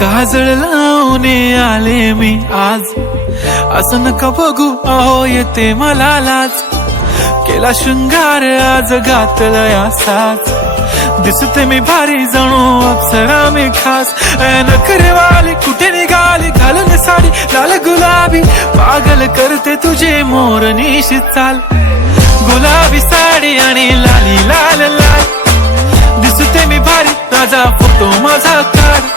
काजळ लावून आले मी आज, असं नका बघू अहो येते मला लाज. केला शृंगार आज घातलाय असाच, दिसते मी भारी जणू अप्सरा मी खास. नखरेवाली कुठे निघाली घालून साडी लाल गुलाबी, पागल करते तुझे मोरनीशी चाल. गुलाबी साडी आणि लाली लाल लाल, दिसते मी भारी ताजा फोटो माझा काढ.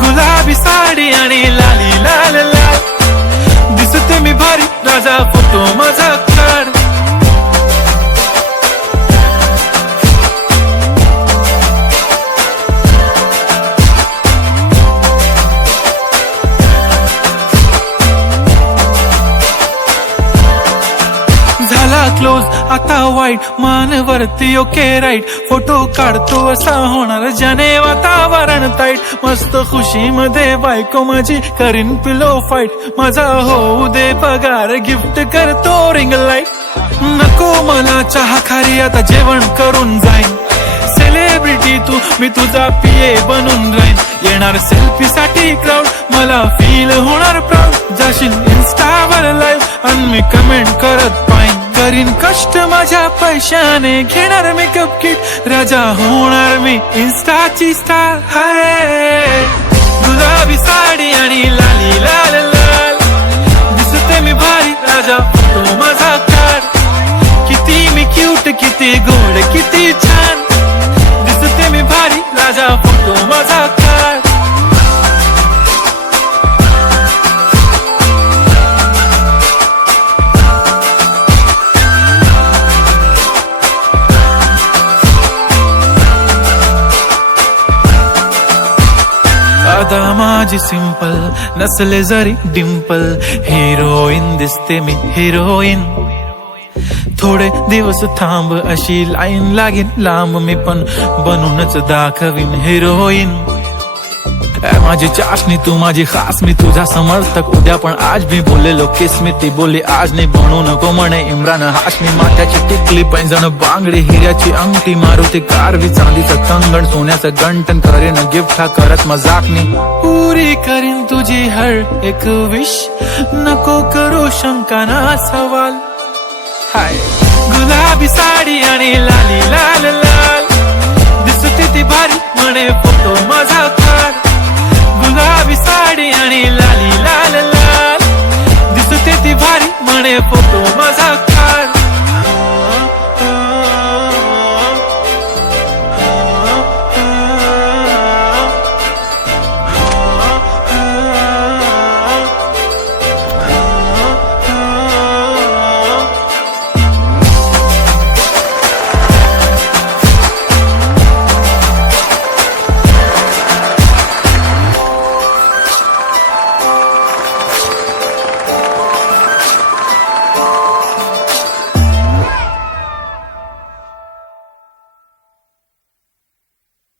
गुलाबी साडी आणि लाली लाल लाल, दिसते मी भारी ताजा फोटो माझा काढ. झाला क्लोज आता वाईट, मानवरती ओके राईट. फोटो काढतो असा होणार ज्याने वातावरण ताईट. मस्त खुशी मध्ये बायको माझी करीन पिलो फाईट. माझा होऊ दे पगार गिफ्ट करतो रिंग लाईट. नको मला चहा खारी आता जेवण करून जाईन. सेलिब्रिटी तू मी तुझा पिये बनून राहीन. येणार सेल्फी साठी क्राऊड मला फील होणार प्राऊड. जाशील इन्स्टावर लाईव्ह आणि मी कमेंट करत पाहिन. करीन कष्ट माझ्या पैशाने घेणार मेकअप किट. राजा होणार मी इन्स्टाची स्टार. हाय गुलाबी साडी आणि लाली लाल लाल, दिसते मी भारी राजा फोटो माझा काढ. किती मी क्यूट किती गोड किती छान, दिसते मी भारी राजा फोटो माझा काढ. अदा माझी सिंपल नसले जरी डिंपल, हिरोईन दिसते मी हिरोईन. थोडे दिवस थांब अशी लाईन लागेल लांब, मी पण बनूनच दाखवीन हिरोईन. माझी चाशनी तू माझी खास, मी तुझा समर्थक उद्या पण आज. मी बोललेलो किस मी ती बोलली आज नाही. बनू नको म्हणे इम्रान हाशमी. माथ्याची टिकली पैंजण बांगडी हिऱ्याची अंगठी, मारुती कारवी चांदीचं कंगण सोन्याचं गंटन. करेन गिफ्ट हा करत मजाकनी. पुरी करीन तुझी हर एक विश, नको करू शंका ना सवाल. हाय गुलाबी साडी आणि लाली लाल लाल, दिसते ती भारी म्हणे फोटो